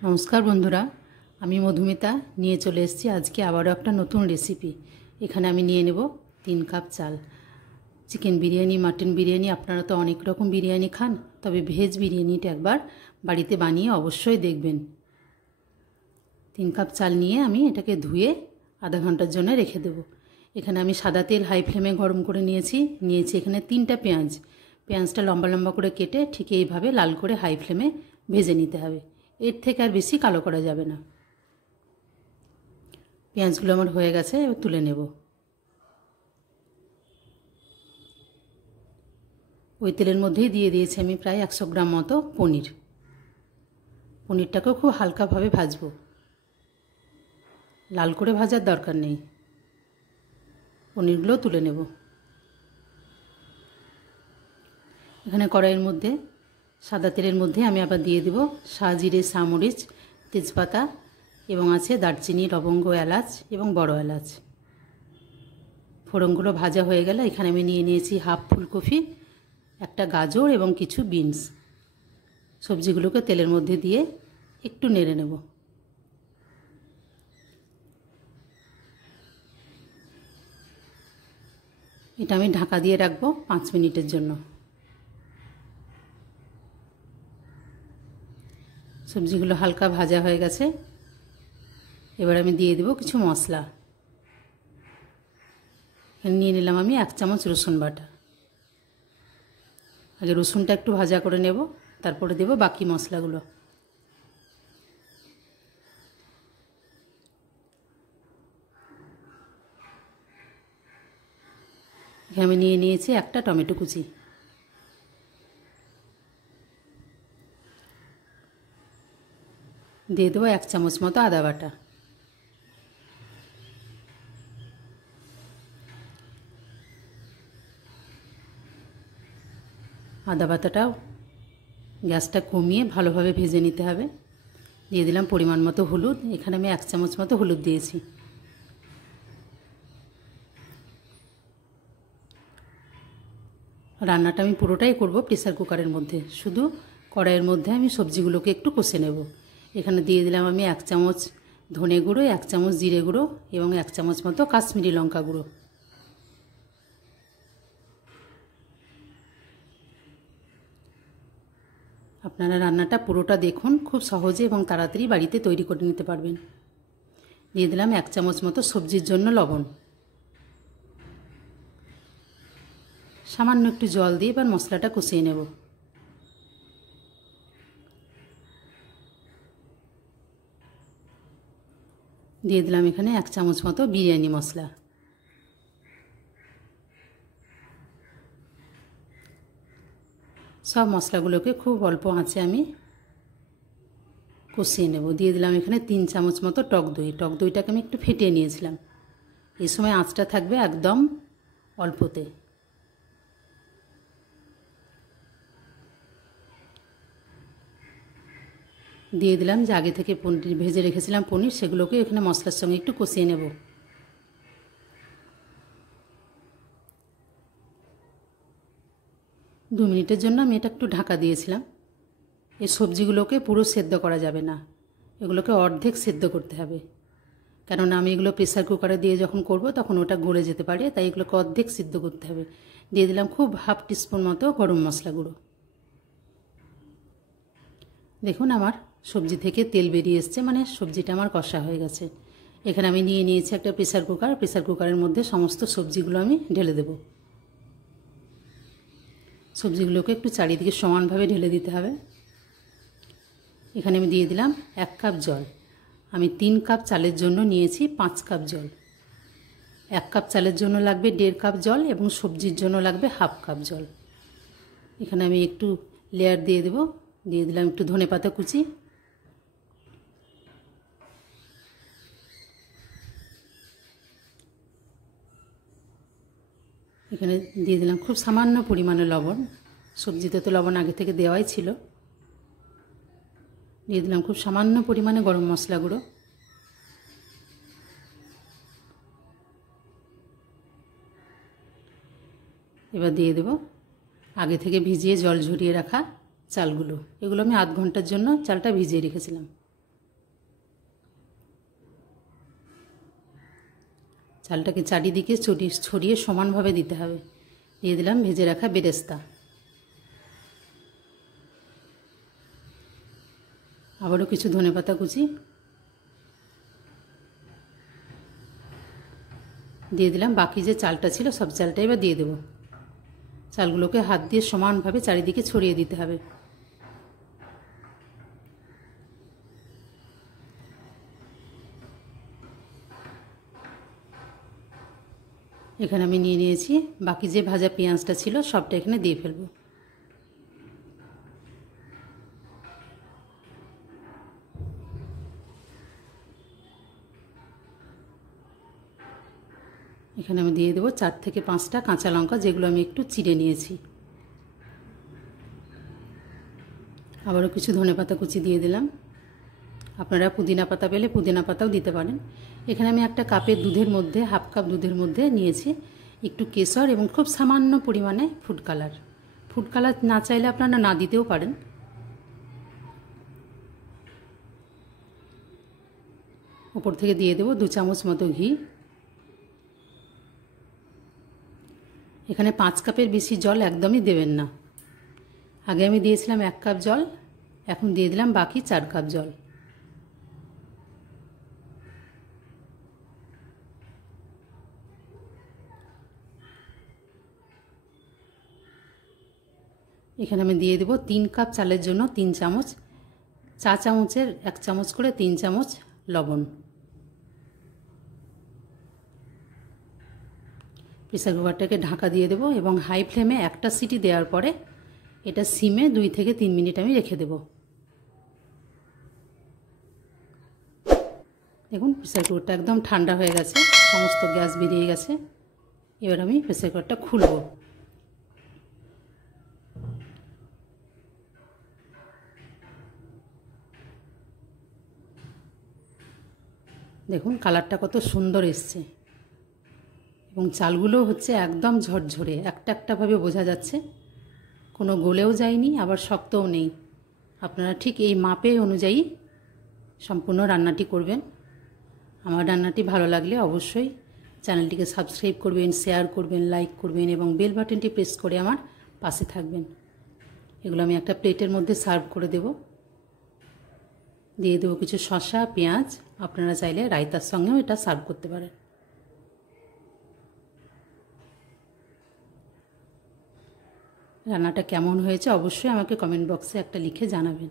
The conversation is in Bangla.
নমস্কার বন্ধুরা, আমি মধুমিতা নিয়ে চলে এসেছি আজকে আবারও একটা নতুন রেসিপি। এখানে আমি নিয়ে নেব 3 কাপ চাল। চিকেন বিরিয়ানি, মাটন বিরিয়ানি, আপনারা তো অনেক রকম বিরিয়ানি খান, তবে ভেজ বিরিয়ানিটা একবার বাড়িতে বানিয়ে অবশ্যই দেখবেন। 3 কাপ চাল নিয়ে আমি এটাকে ধুয়ে আধা ঘন্টার জন্য রেখে দেব। এখানে আমি সাদা তেল হাই ফ্লেমে গরম করে নিয়েছি এখানে 3টা পেঁয়াজ। পেঁয়াজটা লম্বা লম্বা করে কেটে ঠিক এইভাবে লাল করে হাই ফ্লেমে ভেজে নিতে হবে। এর থেকে আর বেশি কালো করা যাবে না। পেঁয়াজগুলো আমার হয়ে গেছে, এবার তুলে নেব। ওই তেলের মধ্যেই দিয়ে দিয়েছি আমি প্রায় 100 গ্রাম মতো পনির। পনিরটাকেও খুব হালকাভাবে ভাজবো, লাল করে ভাজার দরকার নেই। পনিরগুলো তুলে নেব। এখানে কড়াইয়ের মধ্যে সাদা তেলের মধ্যে আমি আবার দিয়ে দেব শাহজিরে, সামরিচ, তেজপাতা এবং আছে দারচিনি, লবঙ্গ, এলাচ এবং বড় এলাচ। ফোড়নগুলো ভাজা হয়ে গেলে এখানে আমি নিয়ে নিয়েছি হাফ ফুলকপি, একটা গাজর এবং কিছু বিনস। সবজিগুলোকে তেলের মধ্যে দিয়ে একটু নেড়ে নেব। এটা আমি ঢাকা দিয়ে রাখবো 5 মিনিটের জন্য। সবজিগুলো হালকা ভাজা হয়ে গেছে, এবার আমি দিয়ে দেব কিছু মশলা। নিয়ে নিলাম আমি 1 চামচ রসুন বাটা। আগে রসুনটা একটু ভাজা করে নেব, তারপরে দেব বাকি মশলাগুলো। এখানে আমি নিয়ে নিয়েছি একটা টমেটো কুচি। দিয়ে দেবো 1 চামচ মতো আদা বাটা। আদা বাটাটাও গ্যাসটা কমিয়ে ভালোভাবে ভেজে নিতে হবে। দিয়ে দিলাম পরিমাণ মতো হলুদ। এখানে আমি 1 চামচ মতো হলুদ দিয়েছি। রান্নাটা আমি পুরোটাই করব প্রেসার কুকারের মধ্যে, শুধু কড়াইয়ের মধ্যে আমি সবজিগুলোকে একটু কষে নেব। এখানে দিয়ে দিলাম আমি 1 চামচ ধনে গুঁড়ো, 1 চামচ জিরে গুঁড়ো এবং 1 চামচ মতো কাশ্মীরি লঙ্কা গুঁড়ো। আপনারা রান্নাটা পুরোটা দেখুন, খুব সহজে এবং তাড়াতাড়ি বাড়িতে তৈরি করে নিতে পারবেন। দিয়ে দিলাম 1 চামচ মতো সবজির জন্য লবণ। সামান্য একটু জল দিয়ে এবার মশলাটা কষিয়ে নেব। দিয়ে দিলাম এখানে 1 চামচ মতো বিরিয়ানি মশলা। সব মশলাগুলোকে খুব অল্প আঁচে আমি কষিয়ে নেব। দিয়ে দিলাম এখানে 3 চামচ মতো টক দই। টক দইটাকে আমি একটু ফেটিয়ে নিয়েছিলাম। এই সময় আঁচটা থাকবে একদম অল্পতে। দিয়ে দিলাম যে আগে থেকে পনির ভেজে রেখেছিলাম পনির, সেগুলোকে এখানে মশলার সঙ্গে একটু কষিয়ে নেব। দু মিনিটের জন্য আমি এটা একটু ঢাকা দিয়েছিলাম। এই সবজিগুলোকে পুরো সেদ্ধ করা যাবে না, এগুলোকে অর্ধেক সেদ্ধ করতে হবে, কেননা আমি এগুলো প্রেসার কুকারে দিয়ে যখন করব তখন ওটা গলে যেতে পারে, তাই এগুলোকে অর্ধেক সিদ্ধ করতে হবে। দিয়ে দিলাম খুব হাফ টিস্পুন মতো গরম মশলা গুঁড়ো। দেখুন আমার সবজি থেকে তেল বেরিয়ে এসছে, মানে সবজিটা আমার কষা হয়ে গেছে। এখানে আমি নিয়ে নিয়েছি একটা প্রেসার কুকার। প্রেসার কুকারের মধ্যে সমস্ত সবজিগুলো আমি ঢেলে দেব। সবজিগুলোকে একটু চারিদিকে সমানভাবে ঢেলে দিতে হবে। এখানে আমি দিয়ে দিলাম 1 কাপ জল। আমি 3 কাপ চালের জন্য নিয়েছি 5 কাপ জল। 1 কাপ চালের জন্য লাগবে 1.5 কাপ জল এবং সবজির জন্য লাগবে হাফ কাপ জল। এখানে আমি একটু লেয়ার দিয়ে দেব। দিয়ে দিলাম একটু ধনেপাতা কুচি। এখানে দিয়ে দিলাম খুব সামান্য পরিমাণে লবণ। সবজিতে তো লবণ আগে থেকে দেওয়াই ছিল। দিয়ে দিলাম খুব সামান্য পরিমাণে গরম মশলা গুঁড়ো। এবার দিয়ে দেব আগে থেকে ভিজিয়ে জল ঝরিয়ে রাখা চালগুলো। এগুলো আমি আধ ঘন্টার জন্য চালটা ভিজিয়ে রেখেছিলাম। চালটাকে চারিদিকে ছড়িয়ে সমানভাবে দিতে হবে। দিয়ে দিলাম ভেজে রাখা বেরেস্তা। আবারও কিছু ধনেপাতা কুচি দিয়ে দিলাম। বাকি যে চালটা ছিল সব চালটাই এবার দিয়ে দেবো। চালগুলোকে হাত দিয়ে সমানভাবে চারিদিকে ছড়িয়ে দিতে হবে। এখানে আমি নিয়ে নিয়েছি। বাকি যে ভাজা পেঁয়াজটা ছিল সবটা এখানে দিয়ে ফেলবো। এখানে আমি দিয়ে দেবো 4 থেকে 5টা কাঁচা লঙ্কা, যেগুলো আমি একটু চিড়ে নিয়েছি। আবারও কিছু ধনেপাতা কুচি দিয়ে দিলাম। আপনারা পুদিনা পাতা পেলে পুদিনা পাতাও দিতে পারেন। এখানে আমি একটা কাপের দুধের মধ্যে, হাফ কাপ দুধের মধ্যে নিয়েছি একটু কেশর এবং খুব সামান্য পরিমাণে ফুড কালার। ফুড কালার না চাইলে আপনারা না দিতেও পারেন। উপর থেকে দিয়ে দেবো 2 চামচ মতো ঘি। এখানে 5 কাপের বেশি জল একদমই দেবেন না। আগে আমি দিয়েছিলাম 1 কাপ জল, এখন দিয়ে দিলাম বাকি 4 কাপ জল। এখানে আমি দিয়ে দেবো 3 কাপ চালের জন্য 3 চামচ, চা চামচের 1 চামচ করে 3 চামচ লবণ। প্রেসার কুকারটাকে ঢাকা দিয়ে দেবো এবং হাই ফ্লেমে একটা সিটি দেওয়ার পরে এটা সিমে 2 থেকে 3 মিনিট আমি রেখে দেবো। দেখুন প্রেসার কুকারটা একদম ঠান্ডা হয়ে গেছে, সমস্ত গ্যাস বেরিয়ে গেছে। এবার আমি প্রেসার কুকারটা খুলব। দেখুন কালারটা কত সুন্দর এসছে এবং চালগুলো হচ্ছে একদম ঝরঝরে, একটাভাবে বোঝা যাচ্ছে, কোনো গলেও যায়নি আবার শক্তও নেই। আপনারা ঠিক এই মাপে অনুযায়ী সম্পূর্ণ রান্নাটি করবেন। আমার রান্নাটি ভালো লাগলে অবশ্যই চ্যানেলটিকে সাবস্ক্রাইব করবেন, শেয়ার করবেন, লাইক করবেন এবং বেল বাটনটি প্রেস করে আমার পাশে থাকবেন। এগুলো আমি একটা প্লেটের মধ্যে সার্ভ করে দেব। দিয়ে দেবো কিছু শসা, পেঁয়াজ। আপনারা চাইলে রায়তার সঙ্গেও এটা সার্ভ করতে পারেন। রান্নাটা কেমন হয়েছে অবশ্যই আমাকে কমেন্ট বক্সে একটা লিখে জানাবেন।